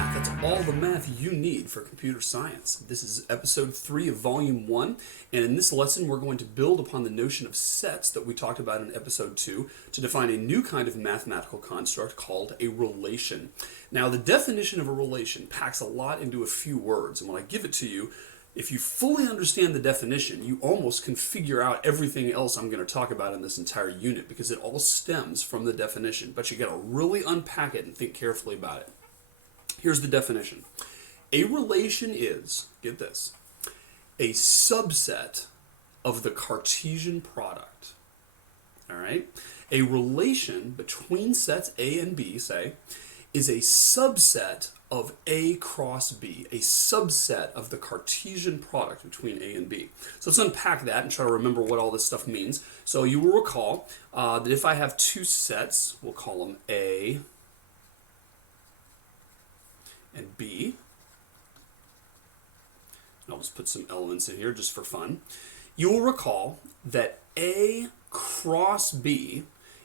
math. That's all the math you need for computer science. This is episode 3 of volume 1, and in this lesson we're going to build upon the notion of sets that we talked about in episode 2 to define a new kind of mathematical construct called a relation. Now, the definition of a relation packs a lot into a few words, and when I give it to you, if you fully understand the definition, you almost can figure out everything else I'm going to talk about in this entire unit because it all stems from the definition, but you got to really unpack it and think carefully about it. Here's the definition. A relation is, get this, a subset of the Cartesian product. All right? A relation between sets A and B, say, is a subset of A cross B, a subset of the Cartesian product between A and B. So let's unpack that and try to remember what all this stuff means. So you will recall that if I have two sets, we'll call them A and B. And I'll just put some elements in here just for fun. You will recall that A cross B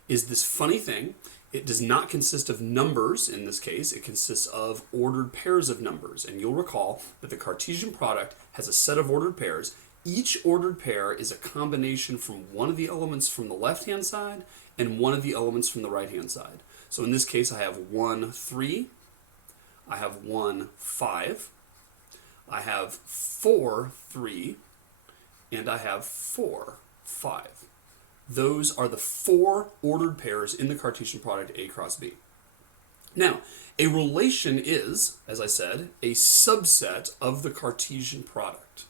is this funny thing. It does not consist of numbers in this case. It consists of ordered pairs of numbers. And you'll recall that the Cartesian product has a set of ordered pairs. Each ordered pair is a combination from one of the elements from the left-hand side and one of the elements from the right-hand side. So in this case, I have 1, 3. I have 1, 5. I have 4, 3. And I have 4, 5. Those are the four ordered pairs in the Cartesian product A cross B. Now, a relation is, as I said, a subset of the Cartesian product.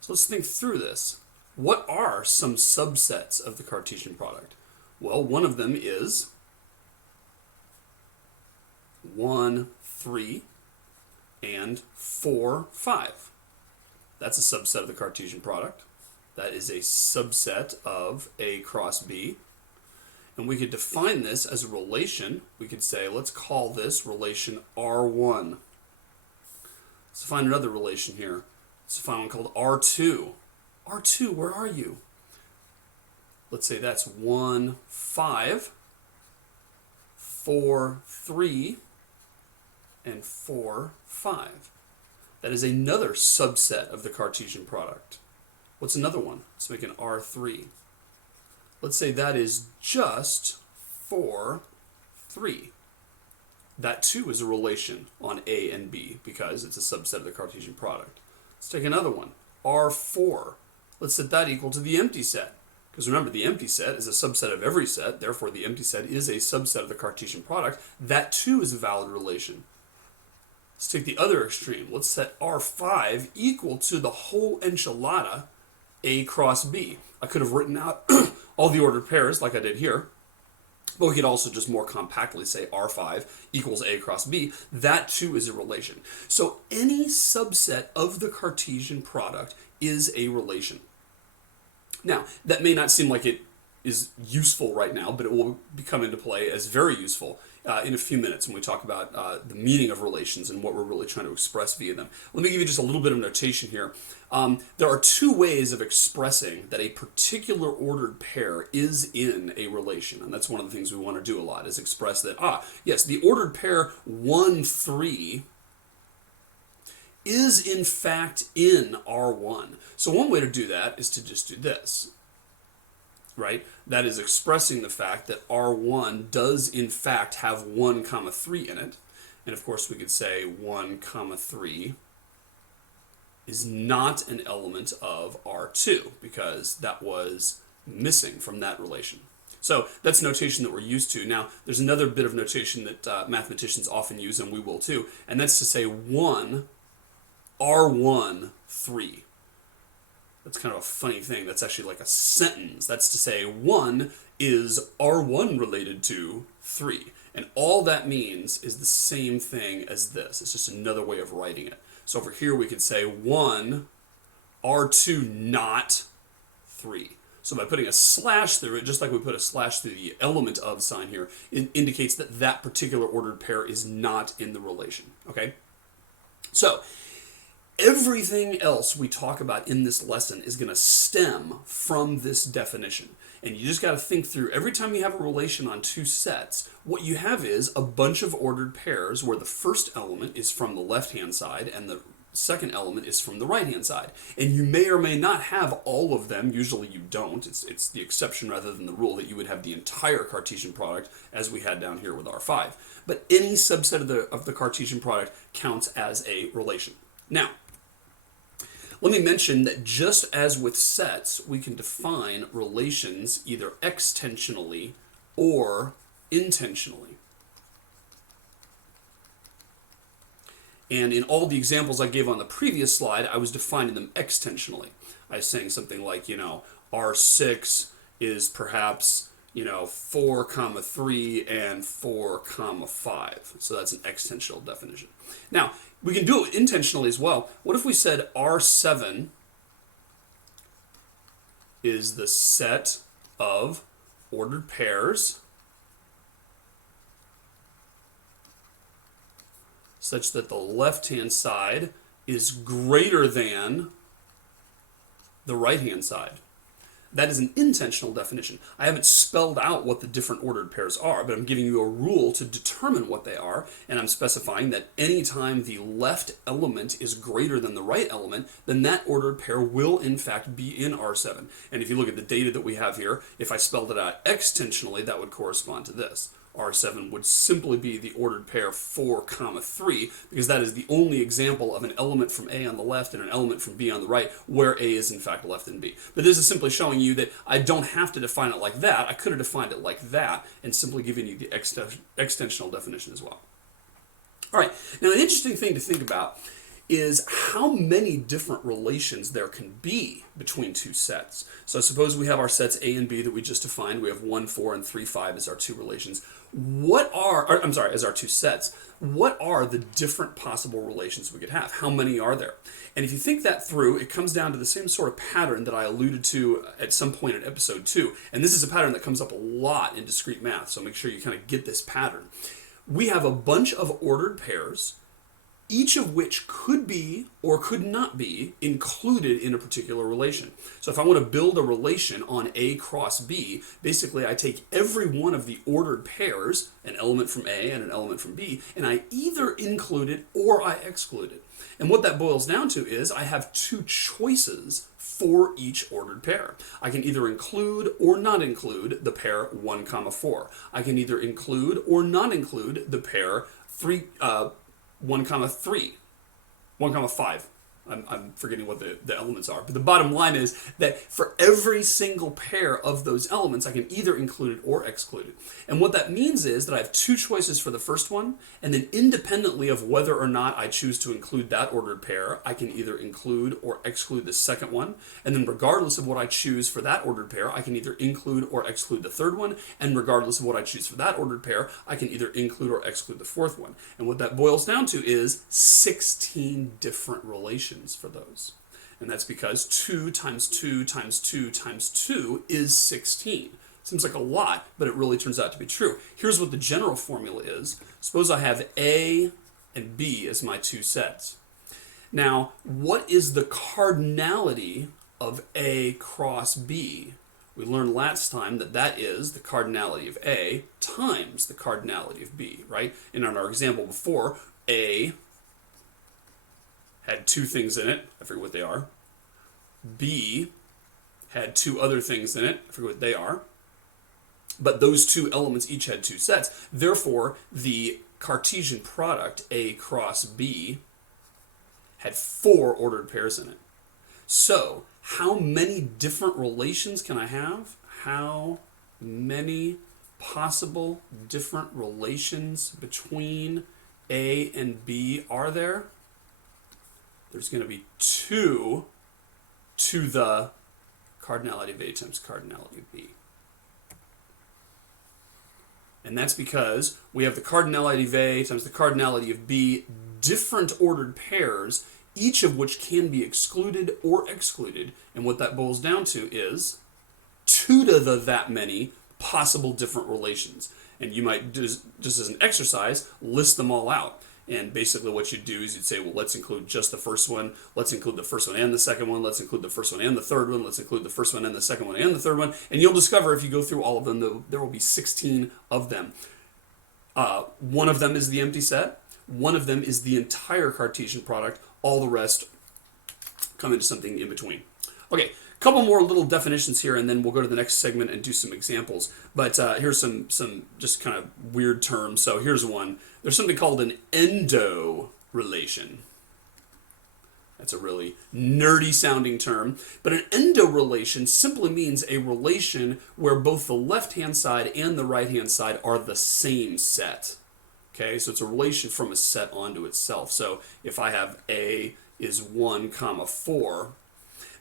So let's think through this. What are some subsets of the Cartesian product? Well, one of them is 1, 3, and 4, 5. That's a subset of the Cartesian product. That is a subset of A cross B. And we could define this as a relation. We could say, let's call this relation R1. Let's find another relation here. Let's find one called R2. R2, where are you? Let's say that's 1, 5, 4, 3, and 4, 5. That is another subset of the Cartesian product. What's another one? Let's make an R3. Let's say that is just 4, 3. That too is a relation on A and B because it's a subset of the Cartesian product. Let's take another one, R4. Let's set that equal to the empty set. Because remember, the empty set is a subset of every set, therefore the empty set is a subset of the Cartesian product. That too is a valid relation. Let's take the other extreme. Let's set R5 equal to the whole enchilada A cross B. I could have written out all the ordered pairs like I did here, but we could also just more compactly say R5 equals A cross B. That too is a relation. So any subset of the Cartesian product is a relation. Now, that may not seem like it is useful right now, but it will come into play as very useful in a few minutes when we talk about the meaning of relations and what we're really trying to express via them. Let me give you just a little bit of notation here. There are two ways of expressing that a particular ordered pair is in a relation, and that's one of the things we want to do a lot, is express that, yes, the ordered pair 1, 3 is in fact in R1. So one way to do that is to just do this. Right? That is expressing the fact that R1 does in fact have 1, 3 in it. And of course we could say 1, 3 is not an element of R2 because that was missing from that relation. So that's notation that we're used to. Now there's another bit of notation that mathematicians often use, and we will too, and that's to say 1, R1, 3. That's kind of a funny thing. That's actually like a sentence. That's to say 1 is R1 related to 3. And all that means is the same thing as this. It's just another way of writing it. So over here we could say 1 R2 not 3. So by putting a slash through it, just like we put a slash through the element of sign here, it indicates that that particular ordered pair is not in the relation. Okay? So everything else we talk about in this lesson is going to stem from this definition. And you just got to think through, every time you have a relation on two sets, what you have is a bunch of ordered pairs where the first element is from the left-hand side and the second element is from the right-hand side. And you may or may not have all of them. Usually you don't. It's the exception rather than the rule that you would have the entire Cartesian product as we had down here with R5. But any subset of the Cartesian product counts as a relation. Now, let me mention that just as with sets, we can define relations either extensionally or intentionally. And in all the examples I gave on the previous slide, I was defining them extensionally. I was saying something like, R6 is perhaps, 4 comma 3 and 4 comma 5. So that's an extensional definition. Now, we can do it intentionally as well. What if we said R7 is the set of ordered pairs such that the left-hand side is greater than the right-hand side? That is an intentional definition. I haven't spelled out what the different ordered pairs are, but I'm giving you a rule to determine what they are, and I'm specifying that anytime the left element is greater than the right element, then that ordered pair will in fact be in R7. And if you look at the data that we have here, if I spelled it out extensionally, that would correspond to this. R7 would simply be the ordered pair 4 comma 3, because that is the only example of an element from A on the left and an element from B on the right where A is in fact left than B. But this is simply showing you that I don't have to define it like that. I could have defined it like that and simply given you the extensional definition as well. All right, now an interesting thing to think about is how many different relations there can be between two sets. So suppose we have our sets A and B that we just defined. We have 1, 4, and 3, 5 as our two relations. As our two sets. What are the different possible relations we could have? How many are there? And if you think that through, it comes down to the same sort of pattern that I alluded to at some point in episode 2. And this is a pattern that comes up a lot in discrete math, so make sure you kind of get this pattern. We have a bunch of ordered pairs, each of which could be or could not be included in a particular relation. So if I want to build a relation on A cross B, basically I take every one of the ordered pairs, an element from A and an element from B, and I either include it or I exclude it. And what that boils down to is I have two choices for each ordered pair. I can either include or not include the pair 1 comma 4. I can either include or not include the pair 1 comma 3, 1 comma 5. I'm forgetting what the elements are. But the bottom line is that for every single pair of those elements, I can either include it or exclude it. And what that means is that I have two choices for the first one, and then independently of whether or not I choose to include that ordered pair, I can either include or exclude the second one. And then regardless of what I choose for that ordered pair, I can either include or exclude the third one. And regardless of what I choose for that ordered pair, I can either include or exclude the fourth one. And what that boils down to is 16 different relations for those. And that's because 2 times 2 times 2 times 2 is 16. Seems like a lot, but it really turns out to be true. Here's what the general formula is. Suppose I have A and B as my two sets. Now, what is the cardinality of A cross B? We learned last time that that is the cardinality of A times the cardinality of B, right? And in our example before, A had two things in it, I forget what they are. B had two other things in it, I forget what they are. But those two elements each had two sets. Therefore, the Cartesian product, A cross B, had 4 ordered pairs in it. So, how many different relations can I have? How many possible different relations between A and B are there? There's going to be 2 to the cardinality of A times cardinality of B. And that's because we have the cardinality of A times the cardinality of B, different ordered pairs, each of which can be excluded or excluded. And what that boils down to is 2 to the that many possible different relations. And you might, just as an exercise, list them all out. And basically what you'd do is you'd say, well, let's include just the first one, let's include the first one and the second one, let's include the first one and the third one, let's include the first one and the second one and the third one, and you'll discover if you go through all of them, there will be 16 of them. One of them is the empty set, one of them is the entire Cartesian product, all the rest come into something in between. Okay, a couple more little definitions here, and then we'll go to the next segment and do some examples. But here's some just kind of weird terms. So here's one. There's something called an endo relation. That's a really nerdy sounding term. But an endo relation simply means a relation where both the left-hand side and the right-hand side are the same set. Okay, so it's a relation from a set onto itself. So if I have A is 1, 4,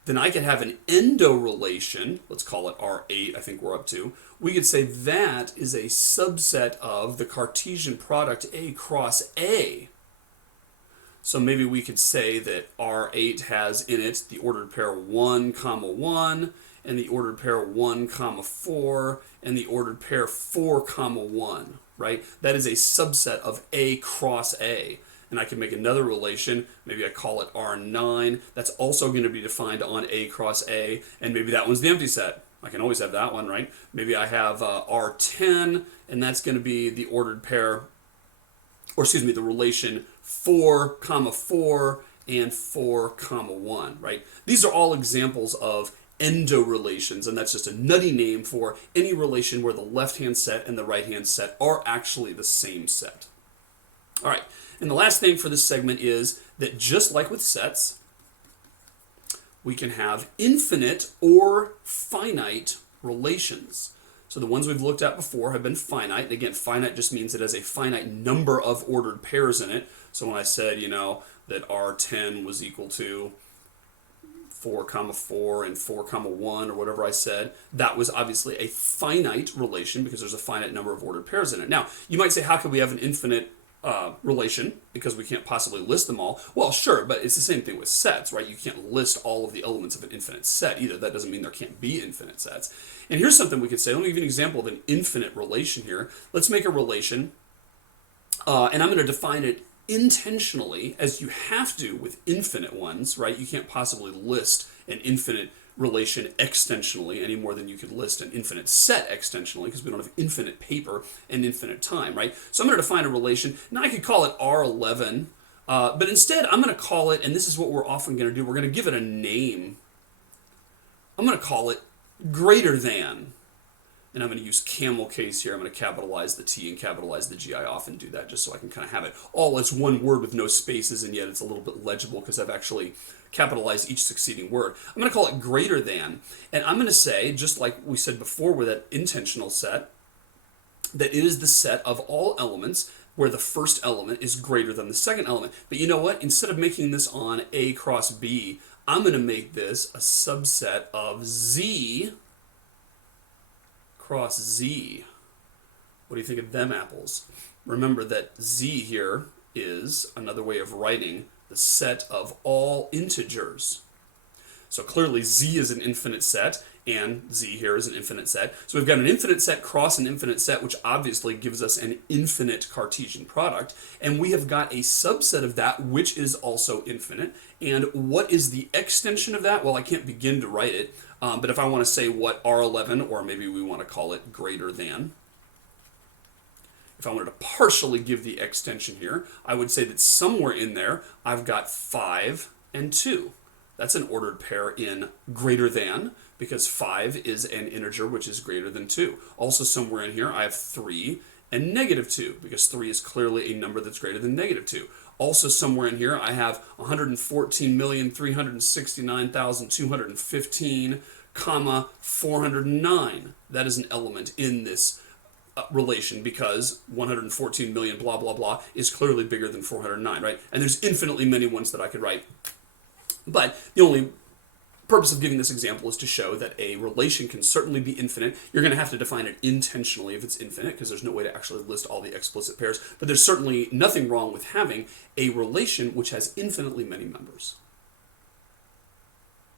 then I could have an endo relation, let's call it R8, I think we're up to. We could say that is a subset of the Cartesian product A cross A. So maybe we could say that R8 has in it the ordered pair 1, 1, and the ordered pair 1, 4, and the ordered pair 4, 1, right? That is a subset of A cross A. And I can make another relation, maybe I call it R9, that's also going to be defined on A cross A, and maybe that one's the empty set. I can always have that one, right? Maybe I have R10, and that's going to be the ordered pair, or excuse me, the relation 4, 4, and 4, 1, right? These are all examples of endo relations, and that's just a nutty name for any relation where the left-hand set and the right-hand set are actually the same set. All right. And the last thing for this segment is that just like with sets, we can have infinite or finite relations. So the ones we've looked at before have been finite. Again, finite just means it has a finite number of ordered pairs in it. So when I said, that R10 was equal to 4, 4, and 4, 1, or whatever I said, that was obviously a finite relation because there's a finite number of ordered pairs in it. Now, you might say, how could we have an infinite relation because we can't possibly list them all? Well, sure, but it's the same thing with sets, right? You can't list all of the elements of an infinite set either. That doesn't mean there can't be infinite sets. And here's something we could say. Let me give you an example of an infinite relation here. Let's make a relation, and I'm going to define it intentionally, as you have to with infinite ones, right? You can't possibly list an infinite relation extensionally any more than you could list an infinite set extensionally, because we don't have infinite paper and infinite time, right? So I'm going to define a relation. Now I could call it R11, but instead I'm going to call it, and this is what we're often going to do, we're going to give it a name. I'm going to call it greater than, and I'm going to use camel case here. I'm going to capitalize the T and capitalize the G. I often do that just so I can kind of have it all as one word with no spaces, and yet it's a little bit legible because I've actually capitalized each succeeding word. I'm going to call it greater than, and I'm going to say, just like we said before with that intentional set, that it is the set of all elements where the first element is greater than the second element. But you know what? Instead of making this on A cross B, I'm going to make this a subset of Z cross Z. What do you think of them apples? Remember that Z here is another way of writing the set of all integers. So clearly Z is an infinite set, and Z here is an infinite set. So we've got an infinite set cross an infinite set, which obviously gives us an infinite Cartesian product. And we have got a subset of that, which is also infinite. And what is the extension of that? Well, I can't begin to write it. But if I want to say what R11, or maybe we want to call it greater than, if I wanted to partially give the extension here, I would say that somewhere in there, I've got 5 and 2. That's an ordered pair in greater than, because 5 is an integer which is greater than 2. Also somewhere in here, I have 3 and negative 2, because 3 is clearly a number that's greater than negative 2. Also somewhere in here, I have 114,369,215, comma 409. That is an element in this relation, because 114 million blah blah blah is clearly bigger than 409, right? And there's infinitely many ones that I could write. But the only purpose of giving this example is to show that a relation can certainly be infinite. You're going to have to define it intentionally if it's infinite, because there's no way to actually list all the explicit pairs. But there's certainly nothing wrong with having a relation which has infinitely many members.